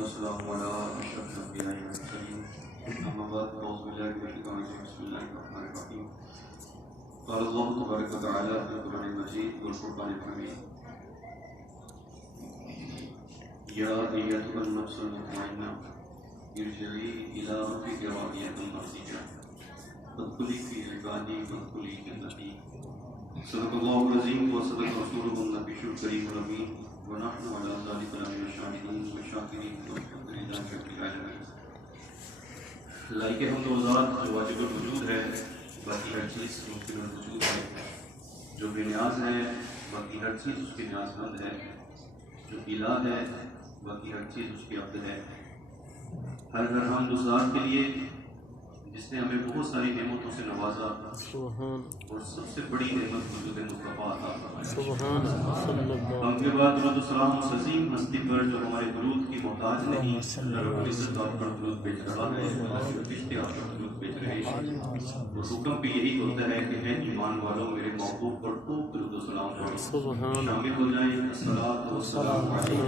والسلام على أشرف الأنبياء والمرسلين أما بعد أعوذ بالله من الشيطان الرجيم بسم الله الرحمن الرحيم قال الله تبارك وتعالى في القرآن المجيد والفرقان الحميد يا أيتها النفس المطمئنة ارجعي إلى ربك راضية مرضية فادخلي في عبادي وادخلي جنتي صدق الله العظيم وصدق رسوله النبي الكريم الأمين ونحن على ذلك لمن الشاهدين والشاكرين والحمد لله رب العالمين. لائق حمد و ذات جو واجب الوجود ہے باقی ہر چیز ممکن الوجود ہے، جو بے نیاز ہے باقی ہر چیز اس کی نیاز مند ہے، جو الہ ہے باقی ہر چیز اس کی عبد ہے. ہر حمد و ذات کے لیے جس نے ہمیں بہت ساری نعمتوں سے نوازا اور سب سے بڑی نعمت وجود مصطفیٰ عطا فرمایا. ہم کے بعد درود و سلام اس عظیم ہستی پر جو ہمارے درود کی محتاج نہیں، اللہ رب العزت آپ پر درود بھیج رہا ہے، فرشتے آپ پر درود بھیج رہے ہیں. اور حکم بھی یہی ہوتا ہے کہ اے ایمان والوں میرے محبوب پر خوب درود و سلام پڑھو، شامل ہو جائیں. الصلاۃ والسلام علیک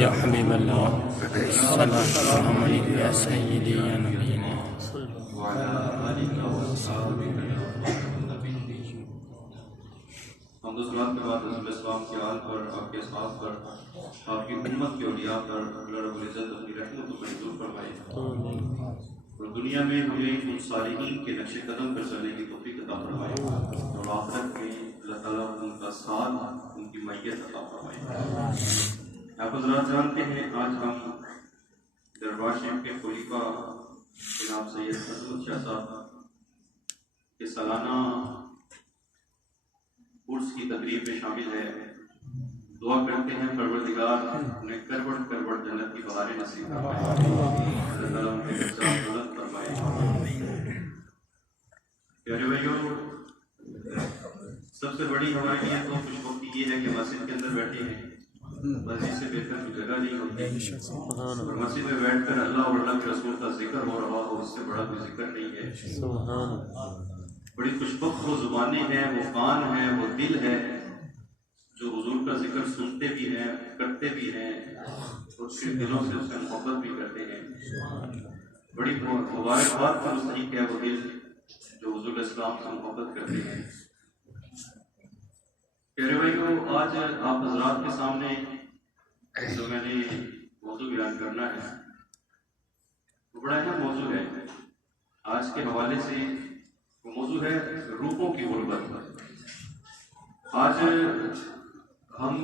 یا حبیب اللہ، الصلاۃ والسلام علیک یا سیدی یا نبینا. حمد و ثنا کے بعد رسول اسلام کے آل پر، آپ کے اصحاب پر، آپ کی امت کے اولیاء پر اللہ رب العزت اپنی رحمت کو منظور فرمائے اور دنیا میں ہمیں ان صالحین کے نقش قدم پر چلنے کی توفیق عطا فرمائے اور آخرت میں اللہ تعالیٰ ان کا ساتھ، ان کی معیت عطا فرمائے. آپ حضرات جانتے ہیں آج ہم دربار شریف کے خلیفہ جناب سید عظمت شاہ صاحب کے سالانہ عرس کی تقریب میں شامل ہے. دعا کرتے ہیں پروردگار انہیں کروڑ کروڑ جنت کی بہاریں نصیب فرمائے، اللہ تعالیٰ ان کے درجات بلند فرمائے. پیارے بھائیوں، سب سے بڑی ہمارے لیے تو خوش بختی یہ ہے کہ مسجد کے اندر بیٹھے ہیں. مسجد سے بہتر کوئی جگہ نہیں ہوتی اور مسجد میں بیٹھ کر اللہ اور اللہ کے رسول کا ذکر ہو رہا ہو، اس سے بڑا کوئی ذکر نہیں ہے. بڑی خوشبخت وہ زبانیں ہیں، وہ کان ہیں، وہ دل ہے جو حضور کا ذکر سنتے بھی ہیں، کرتے بھی ہیں اور پھر دلوں سے اس سے محبت بھی کرتے ہیں. بڑی مبارکباد کا مستحق ہے وہ دل جو حضور اسلام سے محبت کرتے ہیں. پیارے بھائیو، آج آپ حضرات کے سامنے جو میں نے موضوع بیان کرنا ہے وہ بڑا اہم موضوع ہے. آج کے حوالے سے وہ موضوع ہے روحوں کی غربت. آج ہم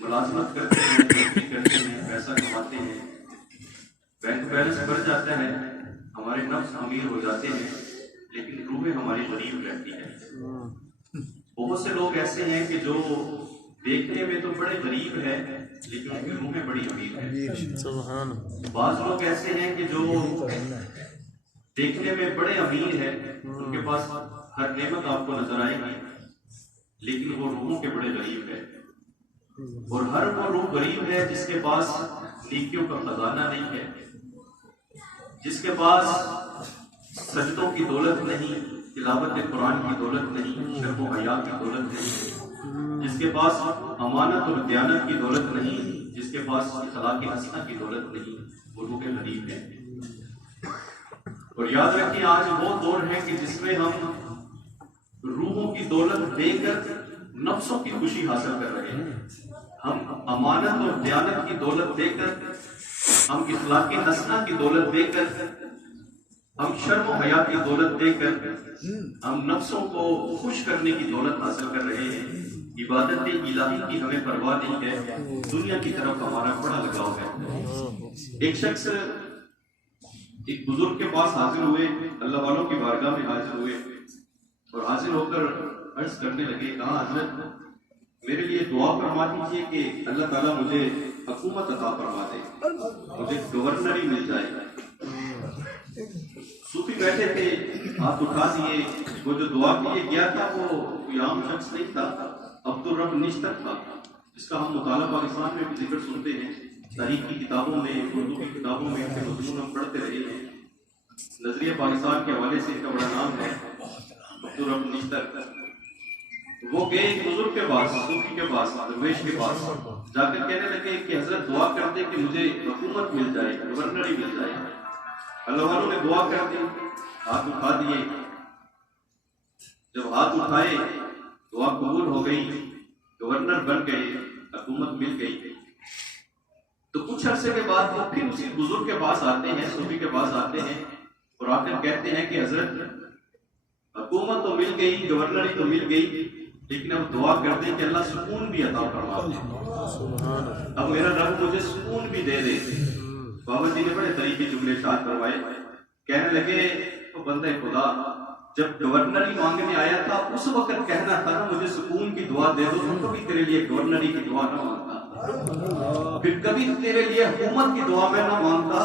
ملازمت کرتے ہیں، نوکری کرتے ہیں، پیسہ کماتے ہیں، بینک بیلنس بڑھ جاتا ہے، ہمارے نفس امیر ہو جاتے ہیں، لیکن روحیں ہماری غریب رہتی ہیں. بہت سے لوگ ایسے ہیں کہ جو دیکھنے میں تو بڑے غریب ہیں لیکن ان کی روحیں بڑی امیر ہیں. بعض لوگ ایسے ہیں کہ جو دیکھنے میں بڑے امیر ہیں، ان کے پاس ہر نعمت آپ کو نظر آئے گی لیکن وہ روحوں کے بڑے غریب ہیں. اور ہر وہ روح غریب ہے جس کے پاس نیکیوں کا خزانہ نہیں ہے، جس کے پاس سجدوں کی دولت نہیں، تلاوت قرآن کی دولت نہیں، شرم و حیا کی دولت نہیں، جس کے پاس امانت اور دیانت کی دولت نہیں، جس کے پاس اخلاق حسنہ کی دولت نہیں، وہ روح غریب ہیں. اور یاد رکھیں آج وہ دور ہے کہ جس میں ہم روحوں کی دولت دے کر نفسوں کی خوشی حاصل کر رہے ہیں. ہم امانت اور دیانت کی دولت دے کر، ہم اخلاق حسنہ کی دولت دے کر، ہم شرم و حیا کی دولت دے کر، ہم نفسوں کو خوش کرنے کی دولت حاصل کر رہے ہیں. عبادت الہی کی ہمیں پرواہ نہیں ہے، دنیا کی طرف ہمارا بڑا لگاؤ ہے. ایک شخص ایک بزرگ کے پاس حاضر ہوئے، اللہ والوں کی بارگاہ میں حاضر ہوئے اور حاضر ہو کر عرض کرنے لگے، کہا حضرت میرے لیے دعا فرما دیجیے کہ اللہ تعالیٰ مجھے حکومت عطا فرما دے، مجھے گورنری مل جائے. صوفی بیٹھے تھے، ہاتھ اٹھا دیے. وہ جو دعا کے لیے گیا تھا وہ کوئی عام شخص نہیں تھا، عبدالرب نشتر تھا، جس کا ہم مطالعہ پاکستان میں بھی ذکر سنتے ہیں، تاریخ کی کتابوں میں، اردو کی کتابوں میں ان کے مضمون ہم پڑھتے رہے ہیں. نظریہ پاکستان کے حوالے سے ان کا بڑا نام ہے عبدالرب نشتر. وہ گئے ایک بزرگ کے پاس، صوفی کے پاس، درویش کے پاس، جا کر کہنے لگے کہ حضرت دعا کر دے کہ مجھے حکومت مل جائے، گورنری مل جائے۔ اللہ والوں نے دعا کر دی، ہاتھ اٹھا دیے۔ جب ہاتھ اٹھائے دعا قبول ہو گئی، گورنر بن گئے، حکومت مل گئی۔ تو کچھ عرصے کے بعد وہ پھر اسی بزرگ کے پاس آتے ہیں، صوفی کے پاس آتے ہیں اور آ کر کہتے ہیں کہ حضرت حکومت تو مل گئی، گورنری تو مل گئی، لیکن اب دعا کر دیں کہ اللہ سکون بھی عطا فرما دے، اب میرا رب مجھے سکون بھی دے دے۔ بابا جی نے بڑے طریقے جملے ارشاد فرمائے، کہنے لگے تو بندہ خدا جب گورنری مانگنے آیا تھا اس وقت کہنا تھا نا مجھے سکون کی دعا دے دو، تو کبھی تیرے لیے گورنری کی دعا نہ مانگتا، پھر کبھی تیرے لیے حکومت کی دعا میں نہ مانگتا،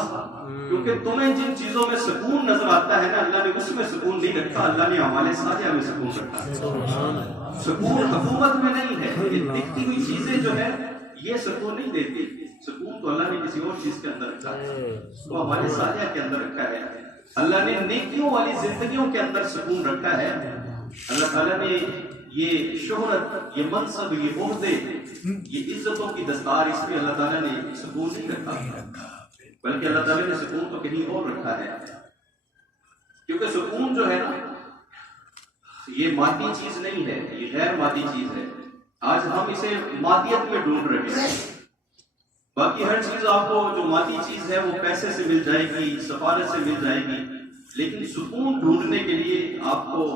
کیونکہ تمہیں جن چیزوں میں سکون نظر آتا ہے نا اللہ نے اس میں سکون نہیں رکھا، اللہ نے ہمارے ساجہ میں سکون رکھا ہے۔ سکون حکومت میں نہیں ہے، یہ دکھتی ہوئی چیزیں جو ہے یہ سکون نہیں دیتی، سکون تو اللہ نے کسی اور چیز کے اندر رکھا ہے، وہ ہمارے ساجہ کے اندر رکھا ہے۔ اللہ نے نیکیوں والی زندگیوں کے اندر سکون رکھا ہے۔ اللہ تعالیٰ نے یہ شہرت، یہ منصب، یہ عہدے، یہ عزتوں کی دستار، اس میں اللہ تعالیٰ نے سکون نہیں رکھا، بلکہ اللہ تعالیٰ نے سکون تو کہیں اور رکھا ہے، کیونکہ سکون جو ہے نا یہ مادی چیز نہیں ہے، یہ غیر مادی چیز ہے۔ آج ہم اسے مادیت میں ڈھونڈ رہے ہیں، باقی ہر چیز آپ کو جو مادی چیز ہے وہ پیسے سے مل جائے گی، سفارت سے مل جائے گی، لیکن سکون ڈھونڈنے کے لیے آپ کو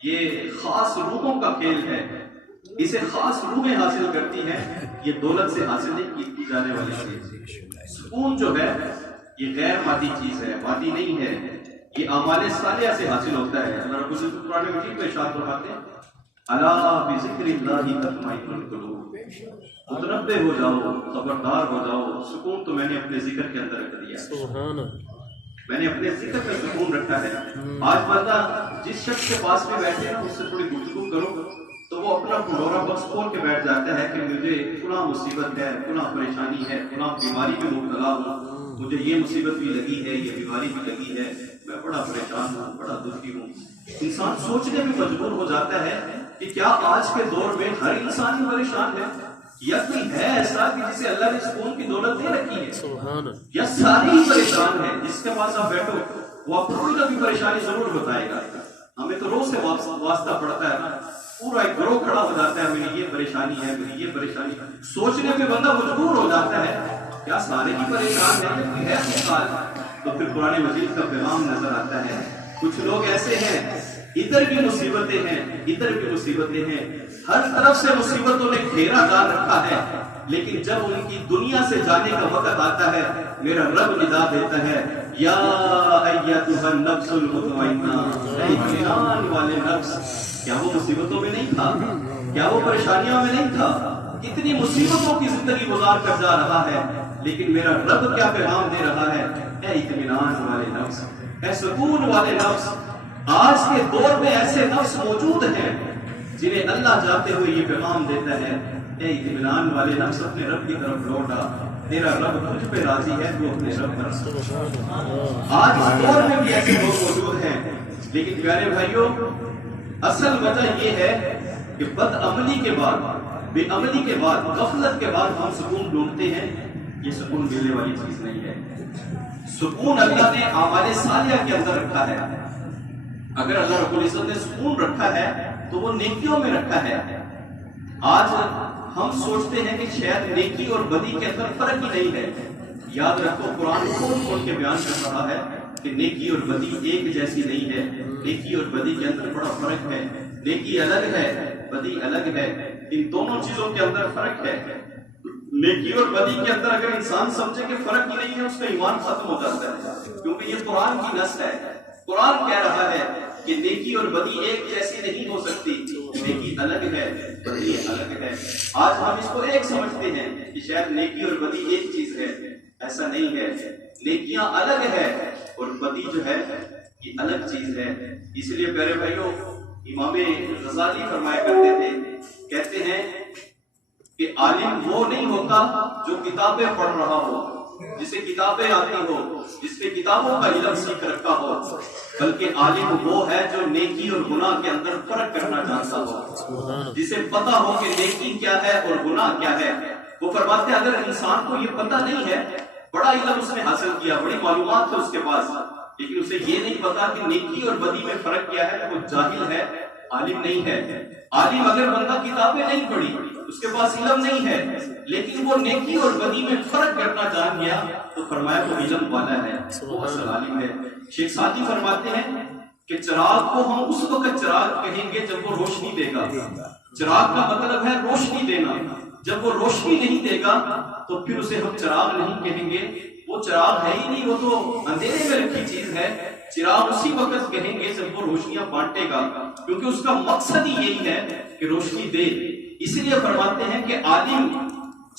یہ خاص روحوں کا کھیل ہے، اسے خاص روحیں حاصل کرتی ہیں، یہ دولت سے حاصل نہیں کی جانے والی چیز۔ سکون جو ہے یہ غیر مادی چیز ہے، مادی نہیں ہے، یہ اعمال صالحہ سے حاصل ہوتا ہے۔ اللہ رب العزت قرآن مجید میں ارشاد فرماتے ہیں الا بذکر اللہ تطمئن القلوب، متنبہ ہو جاؤ، خبردار ہو جاؤ، سکون تو میں نے اپنے ذکر کے اندر رکھ دیا، میں نے اپنے ذکر میں سکون رکھا ہے۔ آج بندہ جس شخص کے پاس میں بیٹھے نا اس سے تھوڑی گفتگو کرو تو وہ اپنا ڈورا بکس کھول کے بیٹھ جاتا ہے کہ مجھے فلاں مصیبت ہے، فلاں پریشانی ہے، فلاں بیماری میں مبتلا ہوں، مجھے یہ مصیبت بھی لگی ہے، یہ بیماری بھی لگی ہے، میں بڑا پریشان ہوں، بڑا دکھی ہوں۔ انسان سوچنے میں مجبور ہو جاتا ہے کہ کیا آج کے دور میں ہر انسان ہی پریشان ہے، یا کوئی ہے ایسا کہ جسے اللہ نے سکون کی دولت دے رکھی ہے، یا سارے ہی پریشان ہیں؟ جس کے پاس آپ بیٹھو وہ آپ کو کوئی نہ کوئی پریشانی ضرور بتائے گا۔ ہمیں تو روز سے واسطہ پڑتا ہے، پورا ایک گروہ کھڑا ہو جاتا ہے، میری یہ پریشانی ہے، میری یہ پریشانی ہے۔ سوچنے پہ بندہ مجبور ہو جاتا ہے کیا سارے ہی پریشان ہیں یا کوئی ہے مثال؟ تو پھر قرآن مجید کا پیغام نظر آتا ہے، کچھ لوگ ایسے ہیں ادھر بھی مصیبتیں ہیں، ادھر بھی مصیبتیں ہیں، ہر طرف سے مصیبتوں نے گھیرا ڈال رکھا ہے، لیکن جب ان کی دنیا سے جانے کا وقت آتا ہے میرا رب ندا دیتا ہے یا ایتھا النفس المطمئنہ، اے اطمینان والے نفس، کیا وہ مصیبتوں میں نہیں تھا؟ کیا وہ پریشانیوں میں نہیں تھا؟ کتنی مصیبتوں کی زندگی گزار کر جا رہا ہے، لیکن میرا رب کیا پیغام دے رہا ہے؟ اے اطمینان والے نفس، اے سکون والے نفس۔ آج کے دور میں ایسے نفس موجود ہیں جنہیں اللہ جاتے ہوئے یہ پیغام دیتا ہے، اے اطمینان والے نفس اپنے رب کی طرف لوٹا، تیرا رب تجھ پہ راضی ہے، تو اپنے رب پر۔ آج اس دور میں بھی ایسے لوگ موجود ہیں، لیکن پیارے بھائیوں اصل وجہ یہ ہے کہ بد عملی کے بعد، بے عملی کے بعد، غفلت کے بعد ہم سکون ڈھونڈتے ہیں، یہ سکون ملنے والی چیز نہیں ہے۔ سکون اللہ نے اعمال صالحہ کے اندر رکھا ہے۔ اگر اللہ رب العزت نے سکون رکھا ہے تو وہ نیکیوں میں رکھا ہے۔ آج ہم سوچتے ہیں کہ شاید نیکی اور بدی کے اندر فرق ہی نہیں ہے۔ یاد رکھو قرآن کھول کے بیان کر رہا ہے کہ نیکی اور بدی ایک جیسی نہیں ہے، نیکی اور بدی کے اندر بڑا فرق ہے، نیکی الگ ہے، بدی الگ ہے، ان دونوں چیزوں کے اندر فرق ہے۔ نیکی اور بدی کے اندر اگر انسان سمجھے کہ فرق ہی نہیں ہے اس کا ایمان ختم ہو جاتا ہے، کیونکہ یہ قرآن کی نص ہے۔ قرآن کہہ رہا ہے کہ نیکی اور بدی ایک جیسی نہیں ہو سکتی، نیکی الگ ہے، بدی الگ ہے۔ آج ہم اس کو ایک سمجھتے ہیں کہ شاید نیکی اور بدی ایک چیز ہے، ایسا نہیں ہے، نیکیاں الگ ہے اور بدی جو ہے یہ الگ چیز ہے۔ اس لیے پیارے بھائیوں امام غزالی فرمایا کرتے تھے، کہتے ہیں کہ عالم وہ نہیں ہوتا جو کتابیں پڑھ رہا ہو، جسے کتابیں آتی ہو، جس نے کتابوں کا علم سیکھ رکھا ہو، بلکہ عالم وہ ہے جو نیکی اور گناہ کے اندر فرق کرنا جانتا ہو، جسے پتا ہو کہ نیکی کیا ہے اور گناہ کیا ہے۔ وہ فرماتے ہیں اگر انسان کو یہ پتا نہیں ہے، بڑا علم اس نے حاصل کیا، بڑی معلومات ہے اس کے پاس، لیکن اسے یہ نہیں پتا کہ نیکی اور بدی میں فرق کیا ہے، تو وہ جاہل ہے، عالم نہیں ہے۔ عالم اگر بندہ کتابیں نہیں پڑھی، اس کے پاس علم نہیں ہے، لیکن وہ نیکی اور بدی میں فرق کرنا جان گیا، تو فرمایا وہ علم والا ہے، وہ اصل عالم ہے۔ شیخ سعدی فرماتے ہیں کہ چراغ کو ہم اس وقت چراغ کہیں گے جب وہ روشنی دے گا۔ چراغ کا مطلب ہے روشنی دینا، جب وہ روشنی نہیں دے گا تو پھر اسے ہم چراغ نہیں کہیں گے، وہ چراغ ہے ہی نہیں، وہ تو اندھیرے میں رکھی چیز ہے۔ چراغ اسی وقت کہیں گے جب وہ روشنیاں بانٹے گا، کیونکہ اس کا مقصد ہی یہی ہے کہ روشنی دے۔ اسی لیے فرماتے ہیں کہ عالم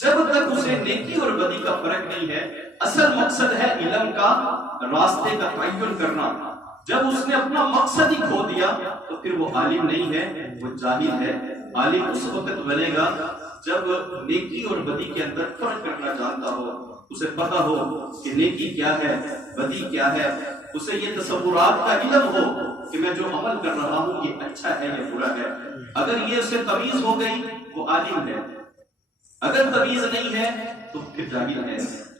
جب تک اسے نیکی اور بدی کا فرق نہیں ہے، اصل مقصد ہے علم کا، راستے کا تعین کرنا۔ جب اس نے اپنا مقصد ہی کھو دیا تو پھر وہ عالم نہیں ہے، وہ جاہل ہے۔ عالم اس وقت بنے گا جب نیکی اور بدی کے اندر فرق کرنا جانتا ہو، اسے پتا ہو کہ نیکی کیا ہے، بدی کیا ہے، اسے یہ تصورات کا علم ہو کہ میں جو عمل کر رہا ہوں یہ اچھا ہے یا برا ہے۔ اگر یہ اسے تمیز ہو گئی وہ عالم ہے، اگر تمیز نہیں ہے تو پھر جاہل ہے،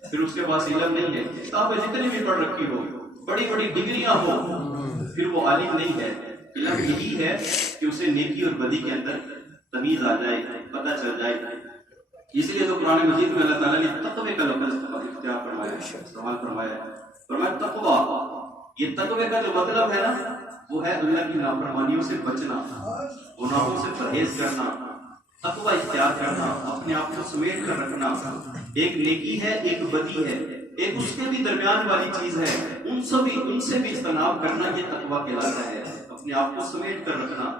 پھر اس کے پاس علم نہیں ہے، کتابیں جتنی بھی پڑھ رکھی ہو، بڑی بڑی ڈگریاں ہو، پھر وہ عالم نہیں ہے۔ علم یہی ہے کہ اسے نیکی اور بدی کے اندر تمیز آ جائے، پتہ چل جائے۔ اس لیے تو قرآن مجید میں اللہ تعالیٰ نے تقوی کا لفظ اختیار فرمایا، استعمال فرمایا، فرمایا تقویٰ۔ یہ تقوی کا جو مطلب ہے نا، وہ ہے اللہ کی نافرمانیوں سے بچنا، گناہوں سے پرہیز کرنا، تقویٰ اختیار کرنا، اپنے آپ کو سمیٹ کر رکھنا۔ ایک نیکی ہے، ایک بدی ہے، ایک اس کے بھی درمیان والی چیز ہے، ان سے بھی اجتناب کرنا، یہ تقویٰ کہلاتا ہے، اپنے آپ کو سمیٹ کر رکھنا۔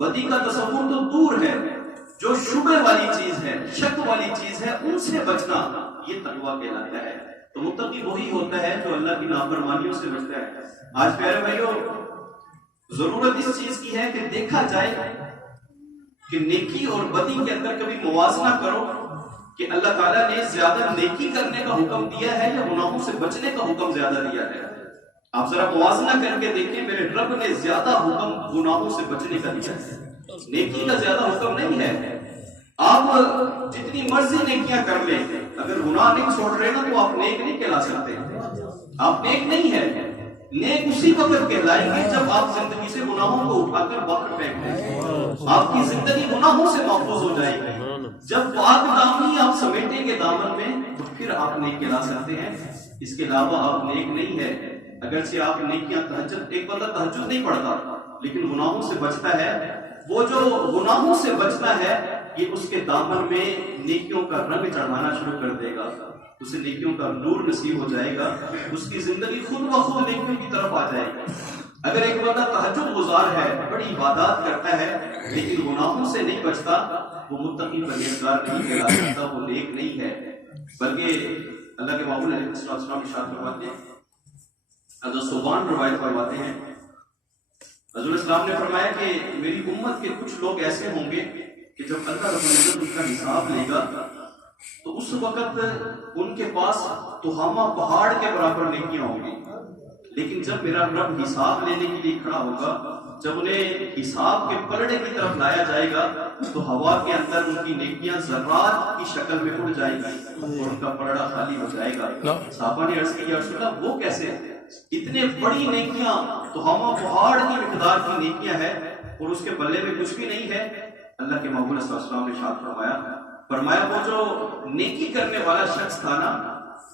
بدی کا تصور تو دور ہے، جو شبہ والی چیز ہے، شک والی چیز ہے، ان سے بچنا، یہ تقویٰ کہلاتا ہے۔ تو متقی وہی ہوتا ہے جو اللہ کی نافرمانیوں سے بچتا ہے۔ آج پیارے بھائیوں، ضرورت اس چیز کی ہے کہ دیکھا جائے کہ نیکی اور بدی کے اندر کبھی موازنہ کرو کہ اللہ تعالیٰ نے زیادہ نیکی کرنے کا حکم دیا ہے یا گناہوں سے بچنے کا حکم زیادہ دیا ہے۔ آپ ذرا موازنہ کر کے دیکھیں، میرے رب نے زیادہ حکم گناہوں سے بچنے کا دیا ہے، نیکی کا زیادہ حکم نہیں ہے۔ آپ جتنی مرضی نیکیاں کر لیں، اگر گناہ نہیں چھوڑ رہے نا تو آپ نیک نہیں کہلا سکتے، آپ نیک نہیں ہے۔ نیک اسی وقت کہلائیں گے جب آپ زندگی سے گناہوں کو اٹھا کر باہر پھینک دیں گے، آپ کی زندگی گناہوں سے محفوظ ہو جائے گی۔ جب پاک دامنی آپ سمیٹیں گے دامن میں تو پھر آپ نیک کہلا سکتے ہیں، اس کے علاوہ آپ نیک نہیں ہے۔ اگرچہ آپ نیکیاں تہجد، ایک بندہ تہجد نہیں پڑھتا لیکن گناہوں سے بچتا ہے، وہ جو گناہوں سے بچنا ہے یہ اس کے دامن میں نیکیوں کا رنگ چڑھانا شروع کر دے گا، اسے نیکیوں کا نور نصیب ہو جائے گا، اس کی زندگی خود بخود نیکیوں کی طرف آ جائے گی۔ اگر ایک بندہ تہجد گزار ہے، بڑی عبادات کرتا ہے لیکن گناہوں سے نہیں بچتا، وہ متقی پرہیزگار نہیں کہلا سکتا، وہ نیک نہیں ہے۔ بلکہ اللہ کے محبوب علیہ السلام ارشاد فرماتے ہیں، حضرت صوبان روایت فرماتے ہیں، حضور اسلام نے فرمایا کہ میری امت کے کچھ لوگ ایسے ہوں گے کہ جب اللہ رب العزت ان کا حساب لے گا تو اس وقت ان کے پاس تہامہ پہاڑ کے برابر نیکیاں ہوں گی، لیکن جب میرا رب حساب لینے کے لیے کھڑا ہوگا، جب انہیں حساب کے پلڑے کی طرف لایا جائے گا تو ہوا کے اندر ان کی نیکیاں ذرات کی شکل میں اڑ جائیں گی اور ان کا پلڑا خالی ہو جائے گا۔ صحابہ نے عرض کی یا رسول اللہ وہ کیسے؟ اتنے بڑی نیکیاں، تہامہ پہاڑ کی مقدار کی نیکیاں ہیں اور اس کے بلے میں کچھ بھی نہیں ہے۔ اللہ کے محبوب صلی اللہ علیہ وسلم نے ارشاد فرمایا وہ جو نیکی کرنے والا شخص تھا نا،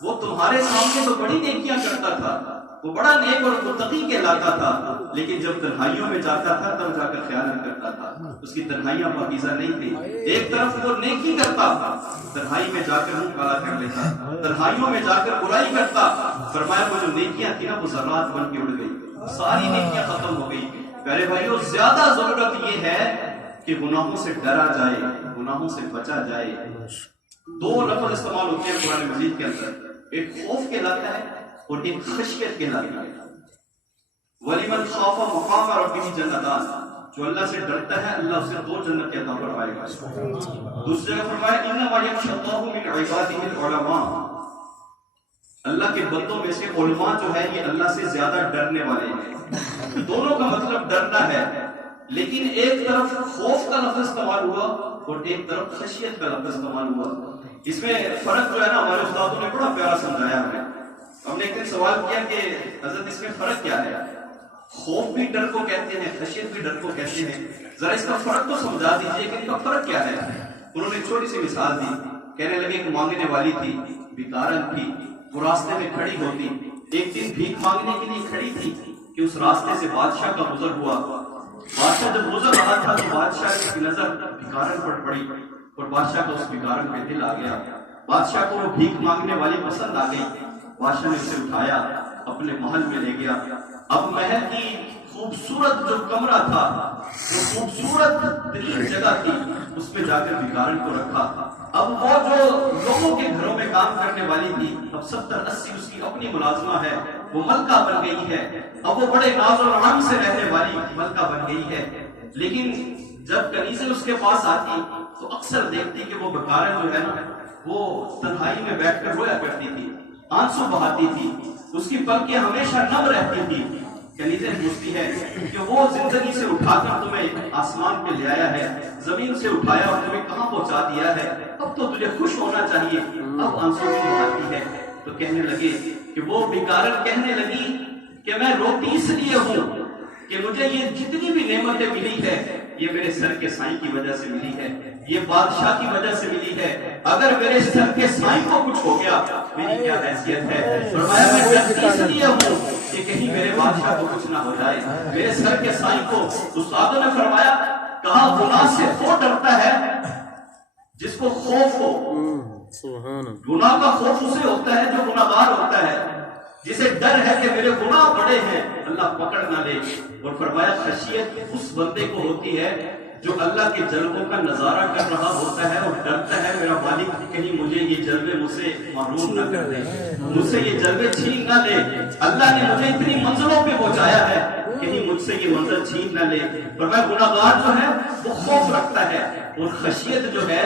وہ تمہارے سامنے تو بڑی نیکیاں کرتا تھا، وہ بڑا نیک اور متقی کہلاتا تھا، لیکن جب تنہائیوں میں جاتا تھا تب جا کر خیانت کرتا تھا، اس کی تنہائیاں پاکیزہ نہیں تھی۔ ایک طرف وہ نیکی کرتا تھا، تنہائی میں جا کر منہ کالا کر لیتا، تنہائیوں میں جا کر برائی کرتا۔ فرمایا وہ جو نیکیاں تھی نا وہ ذرات بن کے اڑ گئی، ساری نیکیاں ختم ہو گئی۔ پیارے بھائیوں، زیادہ ضرورت یہ ہے کہ گناہوں سے ڈرا جائے، گناہوں سے بچا جائے۔ دو لفظ استعمال ہوتے ہیں قرآن مجید کے اندر، ایک خوف کہلاتا ہے اور ایک خشیت کہلاتی ہے۔ وَلِمَنْ خَافَ مَقَامَ رَبِّهِ جَنَّتَانِ، جو اللہ سے ڈرتا ہے اللہ اسے 2 جنت عطا فرمائے گا۔ دوسری جگہ فرمایا إِنَّمَا يَخْشَى اللَّهَ مِنْ عِبَادِهِ الْعُلَمَاءُ، اللہ کے بندوں میں سے علماء جو ہے یہ اللہ سے زیادہ ڈرنے والے ہیں. دونوں کا مطلب ڈرنا ہے، لیکن ایک طرف خوف کا لفظ استعمال ہوا اور ایک طرف خشیت کا لفظ استعمال ہوا. اس میں فرق جو ہے نا ہمارے استادوں نے بڑا پیارا سمجھایا ہمیں. ہم نے ایک دن سوال کیا کہ حضرت اس میں فرق کیا ہے؟ خوف بھی ڈر کو کہتے ہیں، خشیت بھی ڈر کو کہتے ہیں، ذرا اس کا فرق تو سمجھا دیجئے کہ ان کا فرق کیا ہے. انہوں نے چھوٹی سی مثال دی. کہنے لگے ایک مانگنے والی تھی، بیکارن تھی، وہ راستے میں کھڑی ہوتی. ایک دن بھیک مانگنے کے لیے کھڑی تھی کہ اس راستے سے بادشاہ کا گزر ہوا. بادشاہ جب گزر رہا تھا تو بادشاہ کی نظر بھکارن پر پڑی اور بادشاہ کا اس بھکارن پہ دل آ گیا. بادشاہ کو وہ بھیک مانگنے والی پسند آ گئی. بادشاہ نے اسے اٹھایا، اپنے محل میں لے گیا. اب محل کی خوبصورت جو کمرہ تھا، جو خوبصورت ترین جگہ تھی، اس میں جا کر بھکارن کو رکھا. اب وہ جو لوگوں کے گھروں میں کام کرنے والی تھی، اب 70-80 اس کی اپنی ملازمہ ہے، وہ ملکہ بن گئی ہے. اب وہ بڑے ناز و نعم سے رہنے والی ملکہ بن گئی ہے. لیکن جب کنیزیں اس کے پاس آتی تو اکثر دیکھتی کہ وہ بھکارن جو ہے نا وہ تنہائی میں بیٹھ کر رویا کرتی تھی، آنسو بہاتی تھی، اس کی پلکیں ہمیشہ نم رہتی تھی. کنیزیں پوچھتی ہے کہ وہ زندگی سے اٹھا کر تمہیں آسمان پہ لے آیا ہے، زمین سے اٹھایا اور تمہیں کہاں پہنچا دیا ہے، اب تو تجھے خوش ہونا چاہیے، اب آنسو کیوں بہاتی ہے؟ تو کہنے لگے کہ وہ بیکارن کہنے لگی کہ میں روتی اس لیے ہوں کہ مجھے یہ جتنی بھی نعمتیں ملی ہے یہ میرے سر کے سائیں کی وجہ سے ملی ہے، یہ بادشاہ کی وجہ سے ملی ہے. اگر میرے سر کے سائیں کو کچھ ہو گیا میری کیا حیثیت ہے؟ فرمایا میں ڈرتی اس لیے ہوں کہ کہیں میرے بادشاہ کو کچھ نہ ہو جائے، میرے سر کے سائیں کو. استادوں نے فرمایا کہا گناہ سے وہ ڈرتا ہے جس کو خوف ہو. گناہ کا خوف اسے ہوتا ہے جو گناہگار ہوتا ہے، جسے ڈر ہے کہ میرے گناہ بڑے ہیں اللہ پکڑ نہ لے. اور فرمایا خشیت اس بندے کو ہوتی ہے جو اللہ کے جلووں کا نظارہ کر رہا ہوتا ہے اور ڈرتا ہے میرا مالک کہیں مجھے یہ جلوے مجھ سے محروم نہ کر دے، مجھ سے یہ جلوے چھین نہ لے. اللہ نے مجھے اتنی منزلوں پہ پہنچایا ہے کہیں مجھ سے یہ منزل چھین نہ لے. فرمایا گناہگار جو ہے وہ خوف رکھتا ہے، اور خشیت جو ہے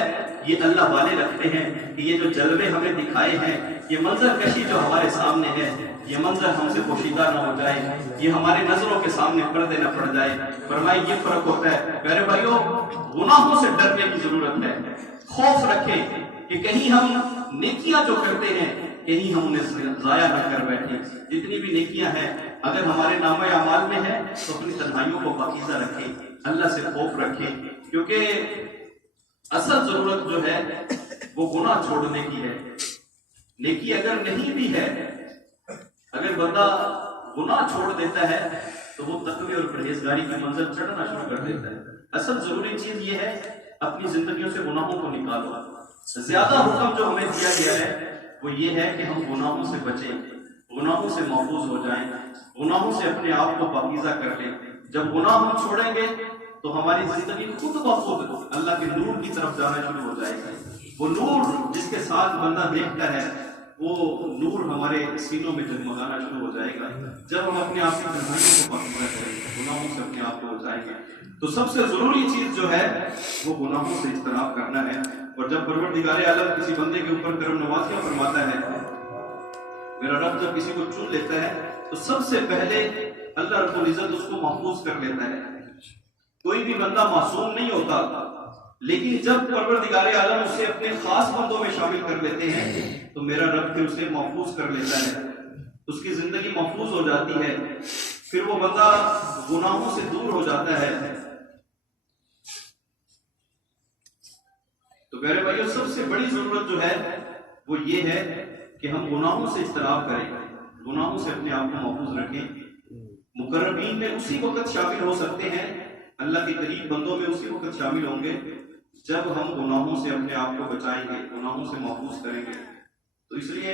یہ اللہ والے رکھتے ہیں کہ یہ جو جلوے ہمیں دکھائے ہیں، یہ منظر کشی جو ہمارے سامنے ہے، یہ منظر ہم سے پوشیدہ نہ ہو جائے، یہ ہمارے نظروں کے سامنے پردے نہ پڑ جائے. فرمایا یہ فرق ہوتا ہے. میرے بھائیوں گناہوں سے ڈرنے کی ضرورت ہے. خوف رکھیں کہ کہیں ہم نیکیاں جو کرتے ہیں کہیں ہم انہیں ضائع نہ کر بیٹھیں. جتنی بھی نیکیاں ہیں اگر ہمارے نامہ اعمال میں ہے تو اپنی تنہائیوں کو پاکیزہ رکھیں، اللہ سے خوف رکھیں، کیونکہ اصل ضرورت جو ہے وہ گناہ چھوڑنے کی ہے. نیکی اگر نہیں بھی ہے، اگر بندہ گناہ چھوڑ دیتا ہے تو وہ تقوی اور پرہیزگاری کی منزل چڑھنا شروع کر دیتا ہے. اصل ضروری چیز یہ ہے اپنی زندگیوں سے گناہوں کو نکالو. زیادہ حکم جو ہمیں دیا گیا ہے وہ یہ ہے کہ ہم گناہوں سے بچیں، گناہوں سے محفوظ ہو جائیں، گناہوں سے اپنے آپ کو پاکیزہ کر لیں. جب گناہ ہم چھوڑیں گے تو ہماری زندگی خود بخود اللہ کے نور کی طرف جانا شروع ہو جائے گی. وہ نور جس کے ساتھ بندہ دیکھتا ہے وہ نور ہمارے سینوں میں جگمگانا شروع ہو جائے گا. جب ہم اپنے آپ کی تنہائیوں کو پاکیزہ کریں گے، گناہوں سے اپنے آپ کو بچائیں گے. تو سب سے ضروری چیز جو ہے وہ گناہوں سے اجتناب کرنا ہے. اور جب پروردگار عالم کسی بندے کے اوپر کرم نوازیاں فرماتا ہے، میرا رب جب کسی کو چن لیتا ہے تو سب سے پہلے اللہ رب العزت اس کو محفوظ کر لیتا ہے. کوئی بھی بندہ معصوم نہیں ہوتا، لیکن جب پروردگار عالم اسے اپنے خاص بندوں میں شامل کر لیتے ہیں تو میرا رب پھر اسے محفوظ کر لیتا ہے، اس کی زندگی محفوظ ہو جاتی ہے، پھر وہ بندہ گناہوں سے دور ہو جاتا ہے. تو میرے بھائیوں سب سے بڑی ضرورت جو ہے وہ یہ ہے کہ ہم گناہوں سے اجتناب کریں، گناہوں سے اپنے آپ کو محفوظ رکھیں. مقربین میں اسی وقت شامل ہو سکتے ہیں، اللہ کے قریب بندوں میں اسی وقت شامل ہوں گے جب ہم گناہوں سے اپنے آپ کو بچائیں گے، گناہوں سے محفوظ کریں گے. تو اس لیے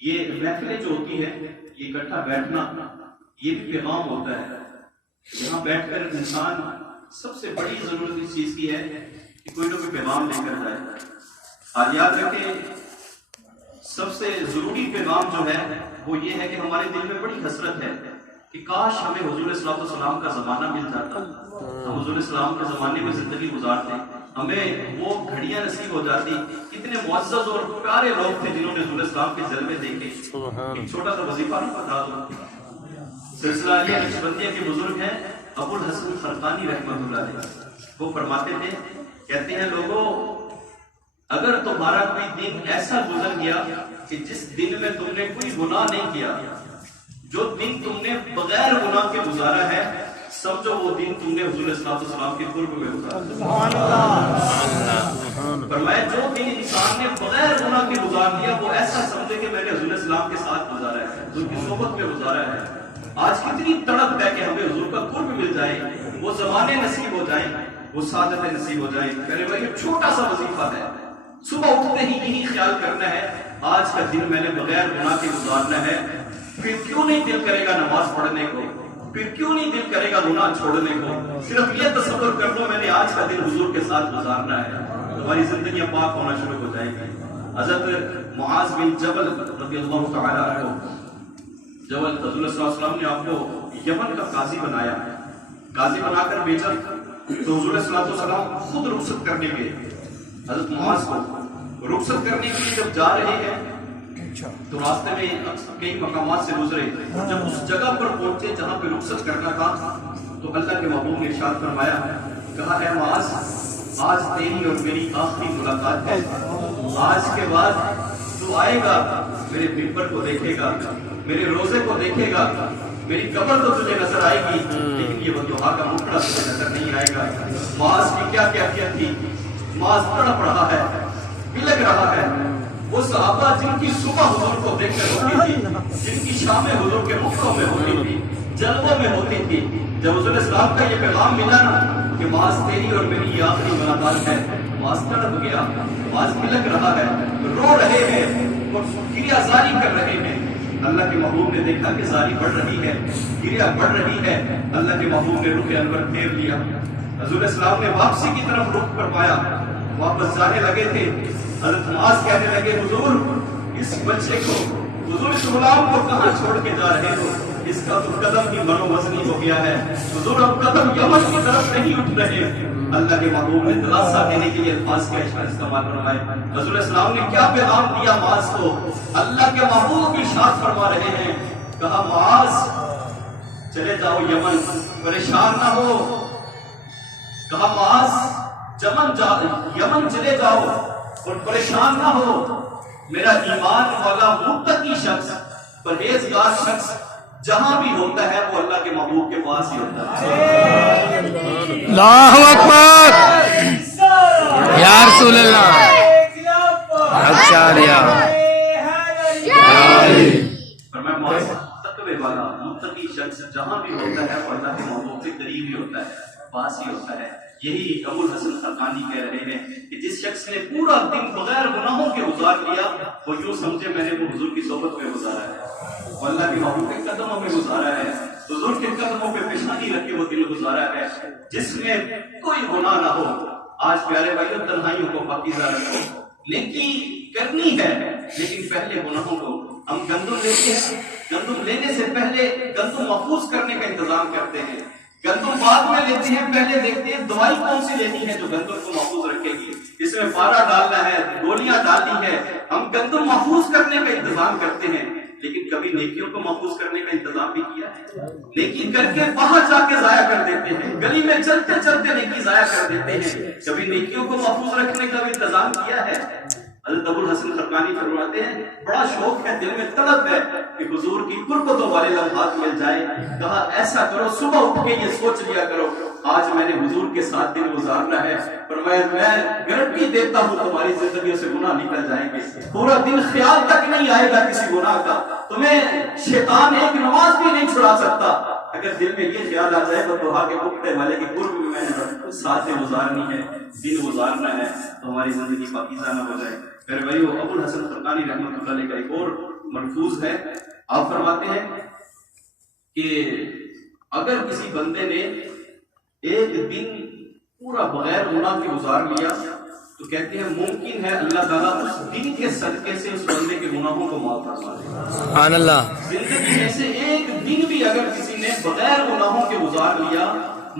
یہ محفلیں جو ہوتی ہے، یہ اکٹھا بیٹھنا، یہ بھی پیغام ہوتا ہے. یہاں بیٹھ کر انسان سب سے بڑی ضرورت اس چیز کی ہے کہ کوئی نہ کوئی پیغام لے کر جائے. آج یاد رکھیں سب سے ضروری پیغام جو ہے وہ یہ ہے کہ ہمارے دل میں بڑی حسرت ہے کہ کاش ہمیں حضور صلی اللہ علیہ وسلم کا زمانہ مل جاتا، ہم حضور صلی اللہ علیہ وسلم کے زمانے میں زندگی گزارتے. ہمیں وہ گھڑیاں نصیب ہو جاتی. کتنے معزز اور پیارے لوگ تھے جنہوں نے حضور اسلام کے جلوے دیکھے. ایک چھوٹا سا وظیفہ نہیں بتا دوں. سلسلہ علیہ نقشبندیہ کے بزرگ ہیں ابو الحسن خرقانی رحمۃ اللہ علیہ. وہ فرماتے تھے، کہتے ہیں لوگوں اگر تمہارا کوئی دن ایسا گزر گیا کہ جس دن میں تم نے کوئی گناہ نہیں کیا، جو دن تم نے بغیر گناہ کے گزارا ہے، سمجھو وہ دن تم نے حضور صلی اللہ علیہ وسلم کے قرب میں گزارا. سبحان اللہ. فرمایا جو دن انسان نے بغیر گناہ کے گزار دیا وہ ایسا سمجھے کہ میں نے حضور السلام کے ساتھ گزارا ہے، حضور کی صحبت میں گزارا ہے. آج کتنی تڑپ ہے کہ ہمیں حضور کا قرب مل جائے، وہ زمانے نصیب ہو جائیں، وہ سعادتیں نصیب ہو جائیں. میرے بھائی یہ چھوٹا سا وظیفہ ہے. صبح اٹھتے ہی یہی خیال کرنا ہے آج کا دن میں نے بغیر گناہ کے گزارنا ہے. پھر کیوں نہیں دل کرے گا نماز پڑھنے کو، پھر کیوں نہیں دل کرے گا گناہ چھوڑنے کو. صرف یہ تصور کر لو میں نے آج کا دن حضور کے ساتھ گزارنا ہے، تمہاری زندگیاں پاک ہونا شروع ہو جائیں گی. حضرت معاذ بن جبل رضی اللہ تعالیٰ عنہ، جب حضور صلی اللہ علیہ وسلم نے آپ کو یمن کا قاضی بنایا، قاضی بنا کر بھیجا تو حضور صلی اللہ علیہ وسلم خود رخصت کرنے گئے. حضرت معاذ کو رخصت کرنے کے لیے جب جا رہے ہیں تو راستے میں کئی مقامات سے گزرے. جب اس جگہ پر پہنچے جہاں پہ رخصت کرنا تھا تو اللہ کے محبوب نے ارشاد فرمایا، کہا اے معاذ آج تیری اور میری آخری ملاقات ہے. آج کے بعد تو آئے گا میرے ممبر کو دیکھے گا، میرے روزے کو دیکھے گا، میری قبر تو تجھے نظر آئے گی لیکن یہ وضحا کا مکڑا تجھے نظر نہیں آئے گا. معاذ کی کیا کیفیت تھی. معاذ تڑپ رہا ہے، بلک رہا ہے. وہ صحابہ جن کی صبح حضور کو دیکھ کر ہوتی تھی، جن کی شامیں حضور کے مکھوں میں ہوتی تھی، جلووں میں ہوتی تھی، جب حضور اسلام کا یہ پیغام ملا نا کہ معاذ تیری اور میری یہ آخری ملاقات ہے، معاذ تڑپ گیا. معاذ بلک رہا ہے، رو رہے ہیں، وہ کریا زاری کر رہے ہیں. اللہ کے محبوب نے دیکھا کہ زاری بڑھ رہی ہے، کریا بڑھ رہی ہے. اللہ کے محبوب نے رخ انور پھیر لیا. حضور اسلام نے واپسی کی طرف رخ فرمایا، واپس جانے لگے تھے. حضرت معاذ کہنے لگے حضور اس بچے کو، حضور اس غلام کو کہاں چھوڑ کے جا رہے ہو؟ اس کا تو قدم بھی منو وزنی ہو گیا ہے. حضور اب قدم یمن کی طرف نہیں اٹھ رہے. اللہ کے محبوب نے دلاسا دینے کے لیے الفاظ کا استعمال فرمائے. حضور اسلام نے کیا پیغام دیا معاذ کو؟ اللہ کے محبوب ارشاد فرما رہے ہیں، کہا معاذ چلے جاؤ یمن، پریشان نہ ہو. کہا معاذ یمن چلے جاؤ اور پریشان نہ ہو. میرا ایمان والا متقی شخص، پرہیزگار شخص جہاں بھی ہوتا ہے وہ اللہ کے محبوب کے پاس ہی ہوتا ہے. اللہ اکبر یا رسول اللہ. اچھا لیا تقوی والا متقی شخص جہاں بھی ہوتا ہے وہ اللہ کے محبوب کے قریب ہی ہوتا ہے، پاس ہی ہوتا ہے. یہی ابو الحسن خرقانی کہہ رہے ہیں کہ جس شخص نے پورا دن بغیر گناہوں کے گزار لیا وہ یوں سمجھے میں نے وہ حضور کی صحبت میں گزارا ہے، وہ اللہ کے محبوب کے قدموں میں گزارا ہے، حضور کے قدموں پہ پیشانی رکھ کے وہ دن گزارا ہے جس میں کوئی گناہ نہ ہو. آج پیارے بھائیوں تنہائیوں کو پاکیزہ رکھو. نیکی کرنی ہے لیکن پہلے گناہوں کو. ہم گندم لیتے ہیں، گندم لینے سے پہلے گندم محفوظ کرنے کا انتظام کرتے ہیں. گندم بعد میں لیتے ہیں، پہلے دیکھتے ہیں دوائی کون سی لینی ہے جو گندم کو محفوظ رکھے گی. اس میں پارا ڈالنا ہے، گولیاں ڈالنی ہے. ہم گندم محفوظ کرنے کا انتظام کرتے ہیں لیکن کبھی نیکیوں کو محفوظ کرنے کا انتظام بھی کیا ہے؟ نیکی کر کے باہر جا کے ضائع کر دیتے ہیں، گلی میں چلتے چلتے نیکی ضائع کر دیتے ہیں. کبھی نیکیوں کو محفوظ رکھنے کا بھی انتظام کیا ہے؟ حضرت ابو الحسن خرقانی فرماتے ہیں بڑا شوق ہے، دل میں طلب ہے کہ حضور کی قربتوں والے لمحات مل جائے. کہا ایسا کرو صبح اٹھ کے یہ سوچ لیا کرو آج میں نے حضور کے ساتھ دن گزارنا ہے. فرمایا میں گارنٹی دیتا ہوں تمہاری زندگیوں سے گناہ نکل جائیں گے. پورا دن خیال تک نہیں آئے گا کسی گناہ کا. تمہیں شیطان ایک نماز بھی نہیں چھڑا سکتا. اگر دل میں یہ خیال آ جائے تو دعا کے مکتے والے کی قرب میں میں نے ساتھ گزارنی ہے، دن گزارنا ہے تو ہماری زندگی پاکیزہ نہ ہو جائے. پھر بھائی ابو الحسن خرقانی رحمۃ اللہ علیہ کا ایک اور ملفوظ ہے. آپ فرماتے ہیں کہ اگر کسی بندے نے ایک دن پورا بغیر گناہ کے گزار لیا تو کہتے ہیں ممکن ہے اللہ تعالیٰ اس دن کے صدقے سے اس بندے کے گناہوں کو معاف فرما دے. سبحان اللہ. زندگی میں سے ایک دن بھی اگر کسی نے بغیر گناہوں کے گزار لیا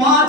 5